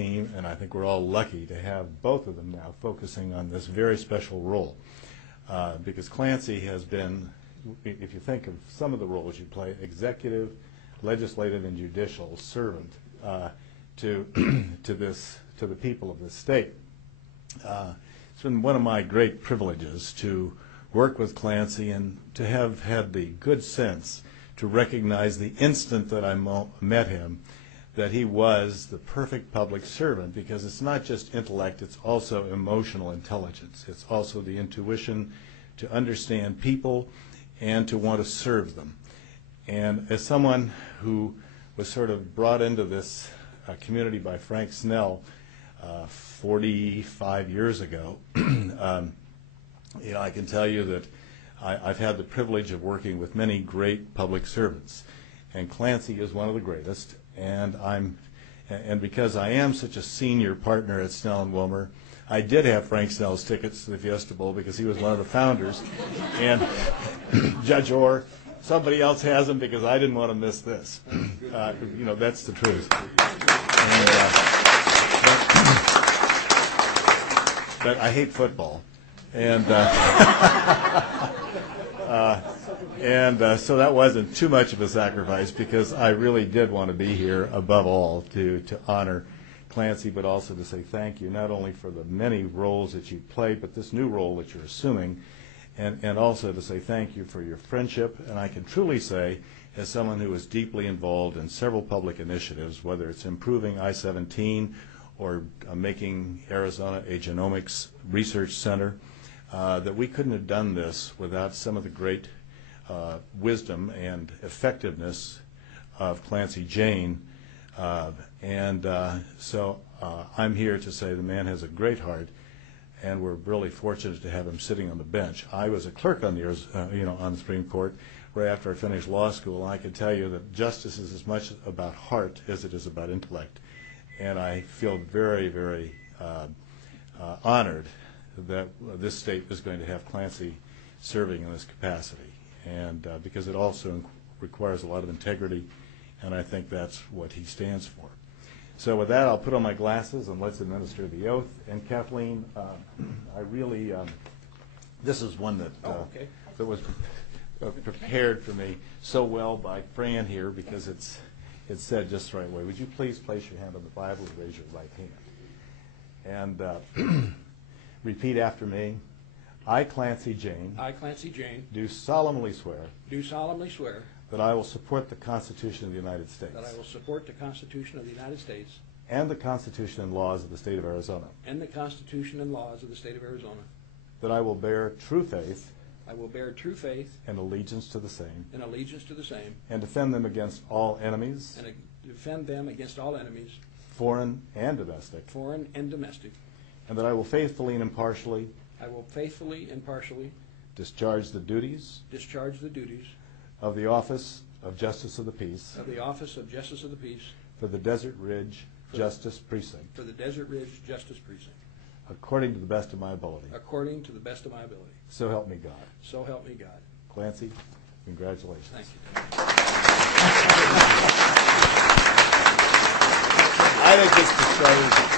team, and I think we're all lucky to have both of them now focusing on this very special role. Because Clancy has been, if you think of some of the roles you play, executive, legislative, and judicial servant to the people of this state. It's been one of my great privileges to work with Clancy and to have had the good sense to recognize the instant that I met him that he was the perfect public servant, because it's not just intellect, it's also emotional intelligence. It's also the intuition to understand people and to want to serve them. And as someone who was sort of brought into this community by Frank Snell 45 years ago, I can tell you that I've had the privilege of working with many great public servants, and Clancy is one of the greatest. And because I am such a senior partner at Snell and Wilmer, I did have Frank Snell's tickets to the Fiesta Bowl because he was one of the founders, and Judge Orr, somebody else has them because I didn't want to miss this. That's the truth. But I hate football, and so that wasn't too much of a sacrifice, because I really did want to be here above all to honor Clancy, but also to say thank you, not only for the many roles that you played, but this new role that you're assuming, and also to say thank you for your friendship. And I can truly say, as someone who is deeply involved in several public initiatives, whether it's improving I-17 or making Arizona a genomics research center, that we couldn't have done this without some of the great wisdom and effectiveness of Clancy Jayne. So I'm here to say the man has a great heart, and we're really fortunate to have him sitting on the bench. I was a clerk on the on the Supreme Court right after I finished law school, and I can tell you that justice is as much about heart as it is about intellect. And I feel very, very honored that this state is going to have Clancy serving in this capacity, and because it also requires a lot of integrity, and I think that's what he stands for. So with that, I'll put on my glasses and let's administer the oath. And Kathleen, I really, this is one that, that was prepared for me so well by Fran here, because it's said just the right way. Would you please place your hand on the Bible and raise your right hand? And repeat after me. I, Clancy Jayne. I, Clancy Jayne. Do solemnly swear. Do solemnly swear. That I will support the Constitution of the United States. That I will support the Constitution of the United States. And the Constitution and laws of the State of Arizona. And the Constitution and laws of the State of Arizona. That I will bear true faith. I will bear true faith. And allegiance to the same. And allegiance to the same. And defend them against all enemies. And defend them against all enemies. Foreign and domestic. Foreign and domestic. And that I will faithfully and impartially. I will faithfully and impartially. Discharge the duties. Discharge the duties. Of the office of Justice of the Peace. Of the office of Justice of the Peace. For the Desert Ridge Justice Precinct. For the Desert Ridge Justice Precinct. According to the best of my ability. According to the best of my ability. So help me God. So help me God. Clancy, congratulations. Thank you. I think this